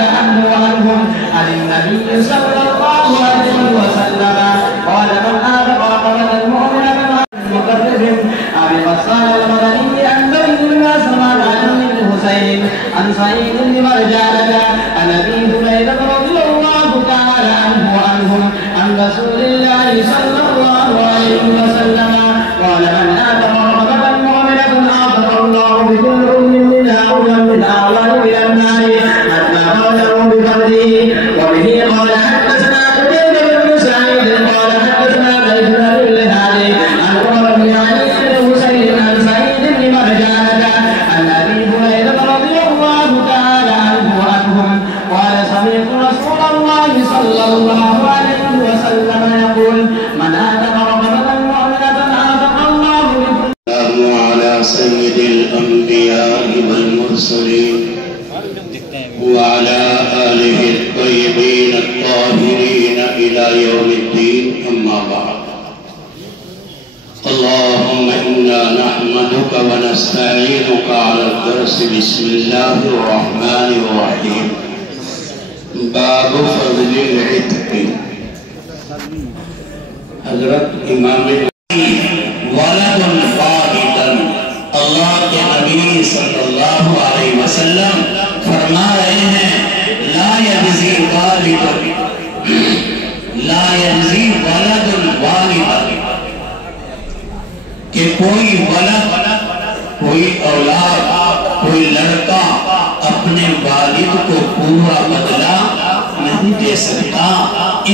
تعالى عنه وعنهم عن النبي صلى الله عليه وسلم قال من آذى رقبة المؤمن مقرب أبي غسان المدني عن زيد بن أسلم عن الحسين عن سعيد بن مرجانة عن أبي هريرة رضي الله تعالى عنه وعنهم عن رسول الله صلى الله عليه وسلم قال من آذى رقبة مؤمنة آذى الله بكل منها من أعلى إلى النار حتى قاله بقدره. وبه قال حدثنا قتيبة بن سعيد قال حدثنا زيد بن الهادي عن عمر بن علي بن حسين عن سعيد بن مرجانة عن أبي هريرة رضي الله تعالى عنه وعنهم قال سمعت رسول الله صلى الله عليه وسلم يقول من آذى رقبة مؤمنة آذى الله بكل. على سيد الأنبياء والمرسلين وعلى آله الطيبين الطاهرين إلى يوم الدين. أما بعد، اللهم إنا نحمدك ونستعينك على الدرس. بسم الله الرحمن الرحيم. باب فضل العتق. حضرت امام ولد واحدا، اللہ کے نبی صلی اللہ علیہ وسلم فرما رہے ہیں لا یجزی والد لا یجزی ولد والد، کہ کوئی ولد، کوئی اولاد، کوئی لڑکا اپنے والد کو پورا بدلہ نہیں دے سکتا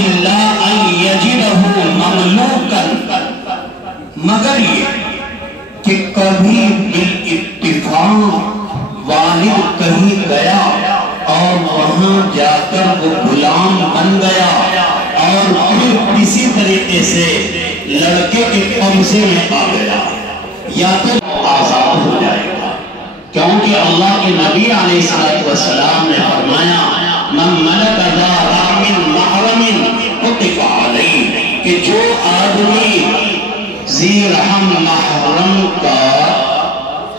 الا ان یجدہ مملوکا، مگر یہ کہ کبھی بالاتفاق والد کہیں گیا اور وہاں جا کر وہ غلام بن گیا اور پھر کسی طریقے سے لڑکے کے قبضے میں آ گیا، یا تو آزاد ہو جائے گا، کیونکہ اللہ کے نبی علیہ السلام نے فرمایا من ملک ذا رحم محرم عتق علیہ، کہ جو آدمی ذی رحم محرم کا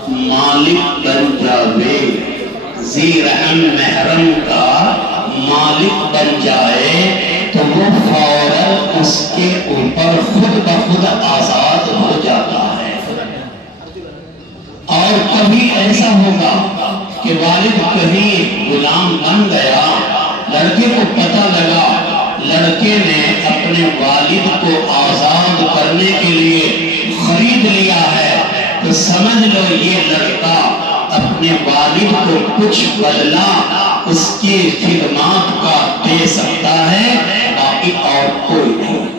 مالک بن جاوے، ذی رحم محرم کا مالک بن جائے تو وہ فوراً اس کے اوپر خود بخود آزاد ہو جاتا ہے۔ اور کبھی ایسا ہوگا کہ والد کہیں غلام بن گیا، لڑکے کو پتہ لگا لڑکے نے اپنے والد کو آزاد کرنے کے لیے خرید لیا ہے، تو سمجھ لو یہ لڑکا اپنے والد کو کچھ بدلہ اس کی خدمات کا دے سکتا ہے، باقی اور کوئی نہیں۔